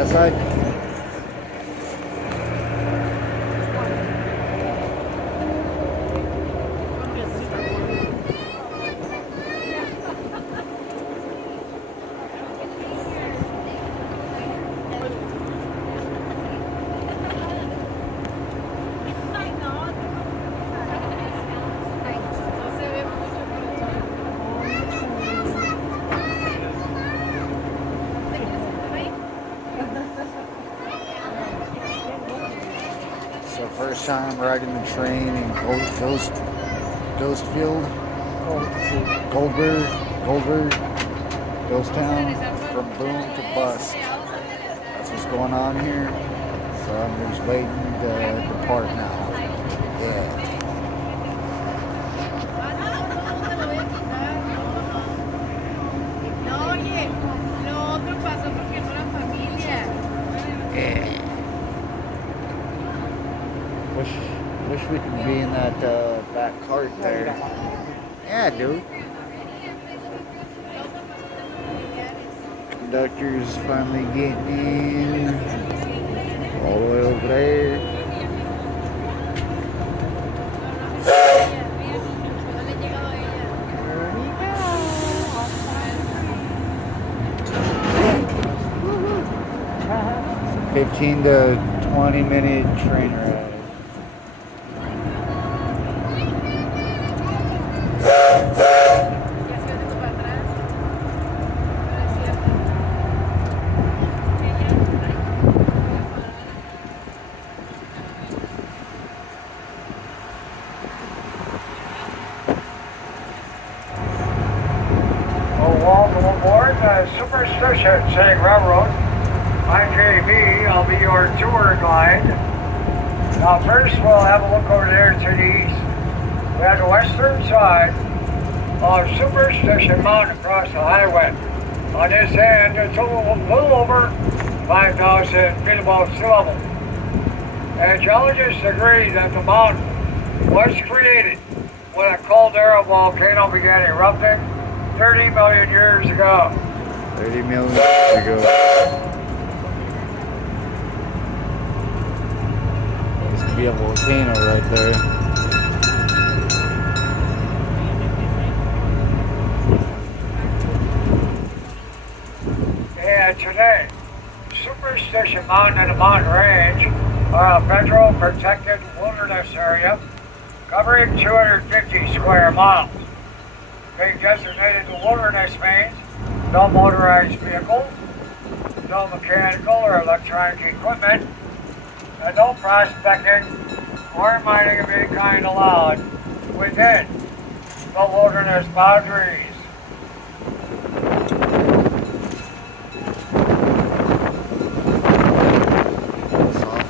that side? So first time riding the train in Ghostfield, Goldberg, Ghost Town, from boom to bust. That's what's going on here. So I'm just waiting to depart now. Yeah. Yeah. Wish we could be in that back cart there. Yeah, dude. Conductor's finally getting in. All the way over there. 15 to 20-minute train ride. Welcome aboard the Superstition Scenic Railroad. I'm JB. I'll be your tour guide. Now first we'll have a look over there to the east. We have the western side of Superstition Mountain across the highway. On this end, it's a little over 5,000 feet above sea level. And geologists agree that the mountain was created when a caldera volcano began erupting 30 million years ago. 30 million years ago. Used to be a volcano right there. And today, Superstition Mountain and the mountain range are a federal protected wilderness area covering 250 square miles. Being designated the wilderness means no motorized vehicles, no mechanical or electronic equipment, and no prospecting or mining of any kind allowed within the wilderness boundaries.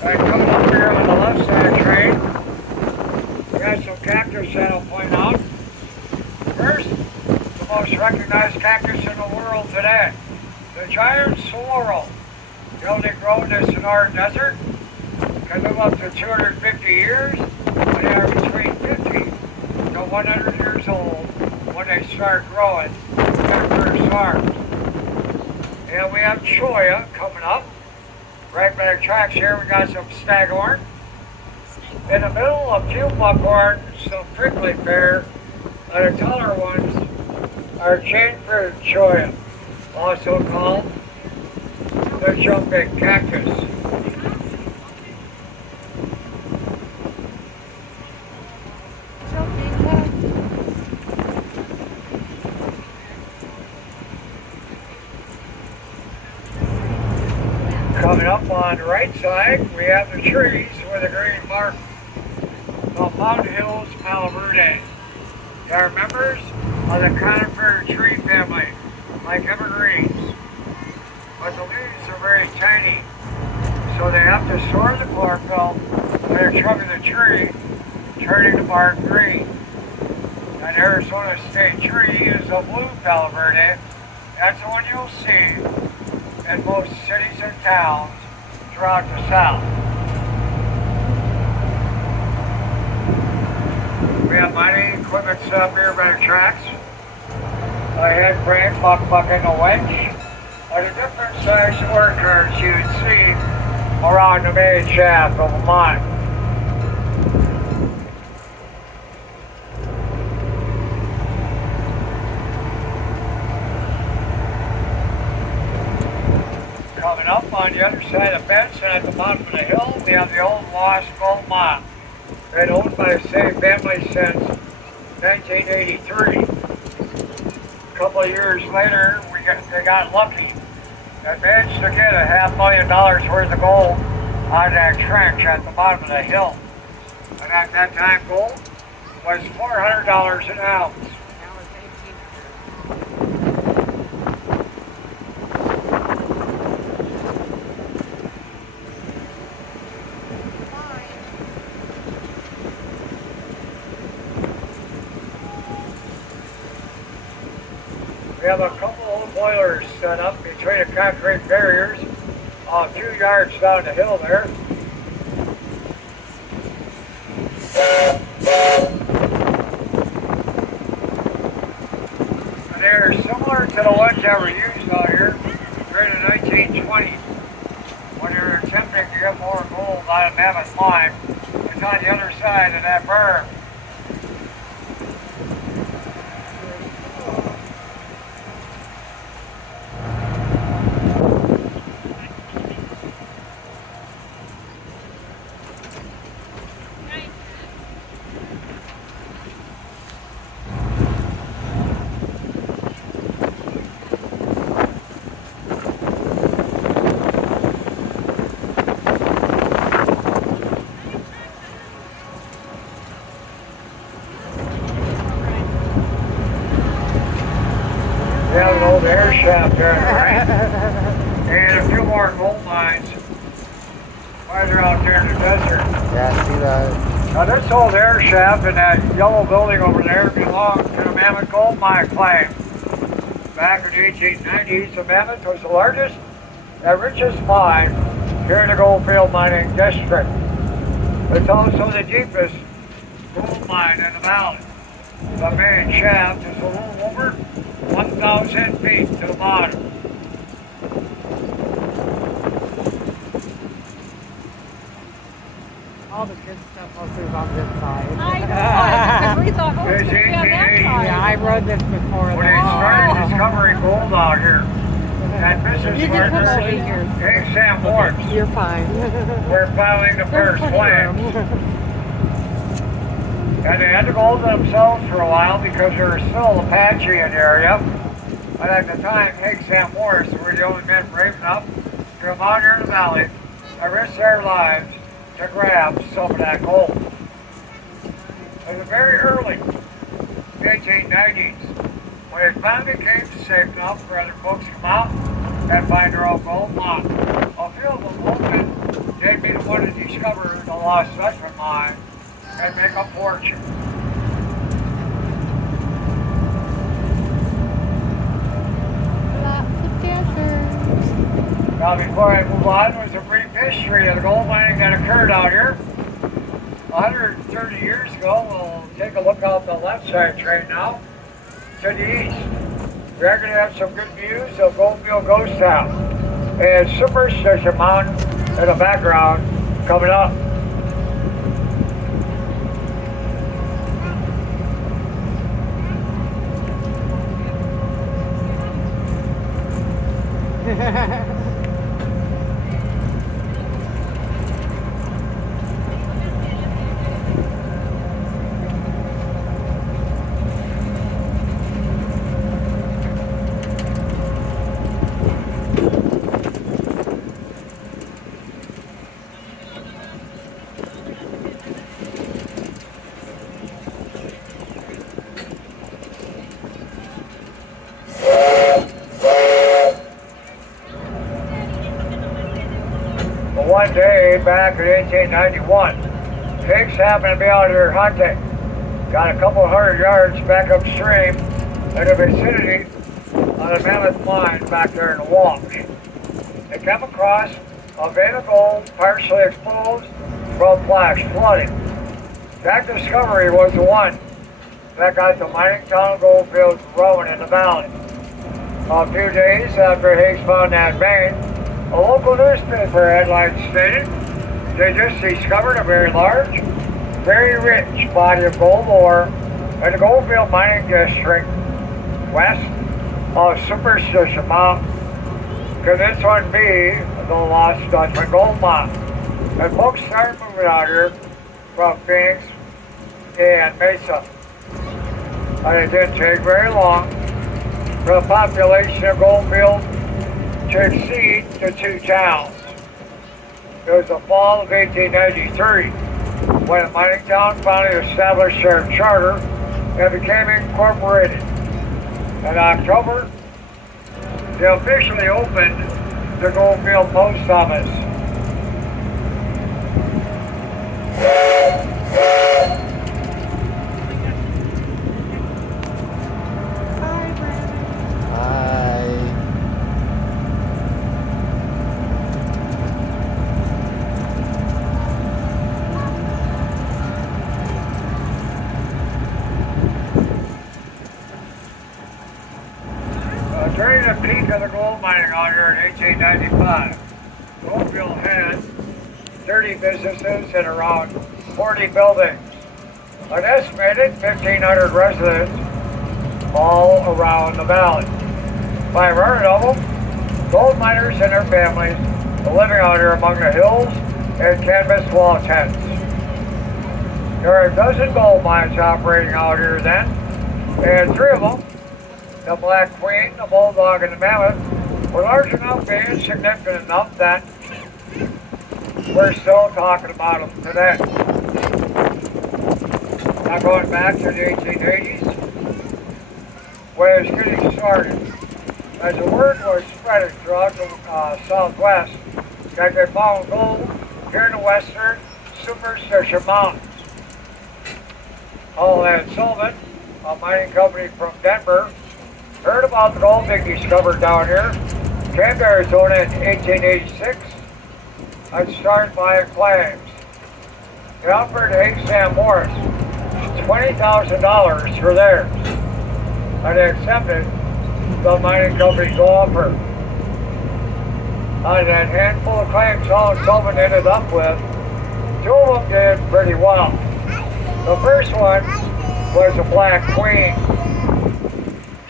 And coming up here on the left side of the train, we got some cactus that I'll point out. First, the most recognized cactus in the world today, the giant sorrel. They only grow in the Sonora Desert, can live up to 250 years, and they are between 50 to 100 years old when they start growing their first arms. And we have cholla coming up. Right by the tracks here, we got some staghorn. In the middle, a few buckhorn, some prickly pear, and the taller ones are chain-fruit cholla, also called the jumping cactus. Coming up on the right side, we have the trees with a green mark called Mountain Hills Palo Verde. They are members of the conifer tree family, like evergreens. But the leaves are very tiny, so they have to store the chlorophyll in the trunk of the tree, turning the bark green. An Arizona state tree is a blue Palo Verde. That's the one you'll see in most cities and towns throughout the South. We have mining equipment set up here by the tracks. A head crane, bucket and a winch. are the different size ore cards you'd see around the main shaft of a mine. Coming up on the other side of Benson at the bottom of the hill, we have the old Lost Gold Mine. Been owned by the same family since 1983. A couple of years later, they got lucky and managed to get $500,000 worth of gold out of that trench at the bottom of the hill. And at that time, gold was $400 an ounce. We have a couple old boilers set up between the concrete barriers a few yards down the hill there. And they're similar to the ones that were used out here during the 1920s when they were attempting to get more gold out of Mammoth Mine. It's on the other side of that berm. We have an old air shaft there in the right. And a few more gold mines farther out there in the desert. Yeah, I see that. Now this old air shaft and that yellow building over there belonged to the Mammoth Gold Mine claim. Back in the 1890s, the Mammoth was the largest and richest mine here in the goldfield mining district. It's also the deepest gold mine in the valley. The main shaft is a little over 1,000 feet to the bottom. All the good stuff mostly is on this side. I know, because we thought, oh, it's going to be on that side. Yeah, I rode this before. When they started discovering gold out here, and business You can put partner, it here. Hank Sam Morris, You're fine. were filing the first claims. And they had to gold themselves for a while because there was still Apache in the area. But at the time, Hank Sam Morris were the only men brave enough to come out here in the valley and risk their lives to grab some of that gold. It was very early, 1890s, when it finally came safe enough for other folks to come out and find their own gold mine. A few of them hoping they'd be the one to discover the lost Dutchman mine and make a fortune. Lots of dancers. Now before I move on, there's a brief history of the gold mining that occurred out here. 130 years ago, we'll take a look out the left side train now, to the east. We're going to have some good views of Goldfield Ghost Town and Superstition Mountain in the background coming up. One day back in 1891, pigs happened to be out here hunting. Got a couple hundred yards back upstream in the vicinity of the Mammoth Mine back there in the wash. They came across a vein of gold partially exposed from flash flooding. That discovery was the one that got the mining town of Goldfield growing in the valley. A few days after Higgs found that vein, a local newspaper headline stated they just discovered a very large, very rich body of gold ore in the Goldfield mining district west of Superstition Mountain. Could this one be the Lost Dutchman gold mine? And folks started moving out here from Phoenix and Mesa. And it didn't take very long for the population of Goldfield to exceed the two towns. It was the fall of 1893 when the mining town finally established their charter and became incorporated. In October, they officially opened the Goldfield Post Office. During the peak of the gold mining out here in 1895, Goldfield had 30 businesses and around 40 buildings. An estimated 1,500 residents all around the valley. 500 of them, gold miners and their families, were living out here among the hills and canvas wall tents. There are a dozen gold mines operating out here then, and 3 of them, the Black Queen, the Bulldog, and the Mammoth, were large enough and significant enough that we're still talking about them today. Now going back to the 1880s, where it's getting started. As the word was spreading throughout the Southwest that they found gold here in the western Superstition Mountains. Hall and Sullivan, a mining company from Denver, heard about the gold they discovered down here, came to Arizona in 1886, and started buying claims. They offered Higgs and Morris $20,000 for theirs, and they accepted the mining company's offer. On that handful of claims Hall and Sullivan ended up with, 2 of them did pretty well. The first one was the Black Queen.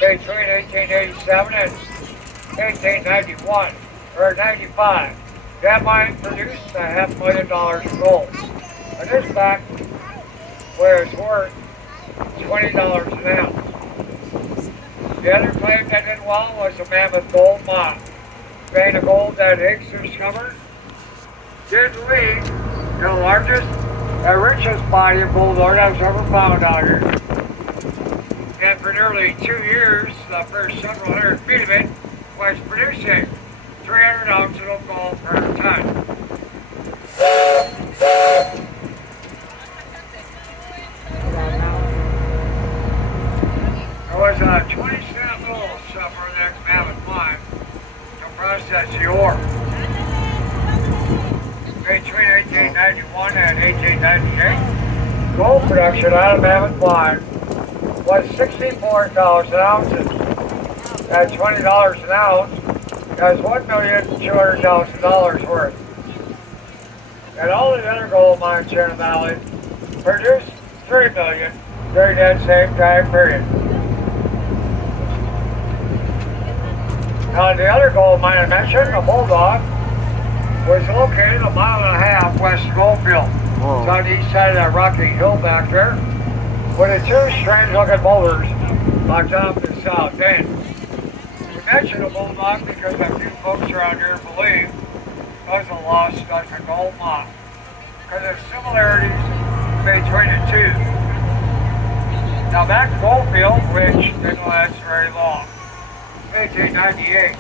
Between 1887 and 1891, or 95, that mine produced $500,000 of gold. And this back where it's worth $20 an ounce. The other claim that did well was the Mammoth Gold Mine. Vein of gold that Higgs discovered did lead to the largest and richest body of gold ore that was ever found out here. And for nearly 2 years, the first several hundred feet of it was producing 300 ounces of gold per ton. There was a 20-cent gold set for the next Mammoth mine to process the ore. Between 1891 and 1898, gold production out of Mammoth mine was 64,000 ounces. At $20 an ounce, that's $1,200,000 worth. And all the other gold mines here in the valley produced $3 million during that same time period. Now the other gold mine I mentioned, the Bulldog, was located 1.5 miles west of Goldfield. It's on the east side of that rocky hill back there, with the 2 strange-looking boulders knocked off to the south end. We mention the Bulldog because a few folks around here believe it was a lost Dutchman gold mine because of similarities between the two. Now back to Goldfield, which didn't last very long. 1898,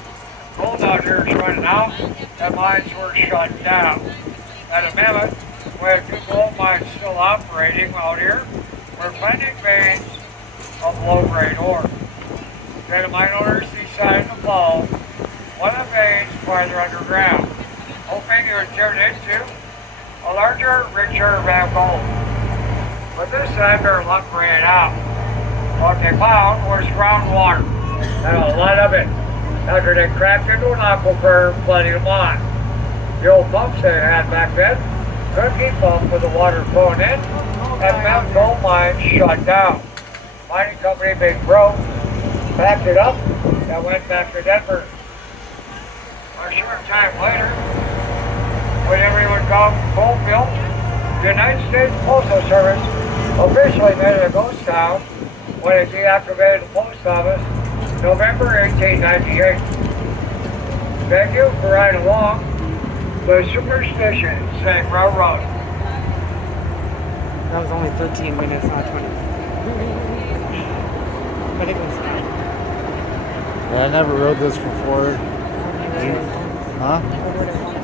gold out here is running out, and mines were shut down. At a Mammoth, we had 2 gold mines still operating out here. We're finding veins of low-grade ore. Then the mine owners decided to follow one of the veins farther underground, hoping it would turn into a larger, richer vein of gold. But this time their luck ran out. What they found was groundwater, and a lot of it. after they cracked into an aquifer and flooded them on. The old pumps they had back then couldn't keep up with the water flowing in, and Mountain Gold Mine shut down. Mining company Big Bro packed it up and went back to Denver. A short time later, when everyone got goldfield, the United States Postal Service officially made it a ghost town when it deactivated the post office November 1898. Thank you for riding along the Superstition Scenic Railroad. That was only 13 minutes, not 20. But it was fun. Yeah, I never rode this before. Huh? I would have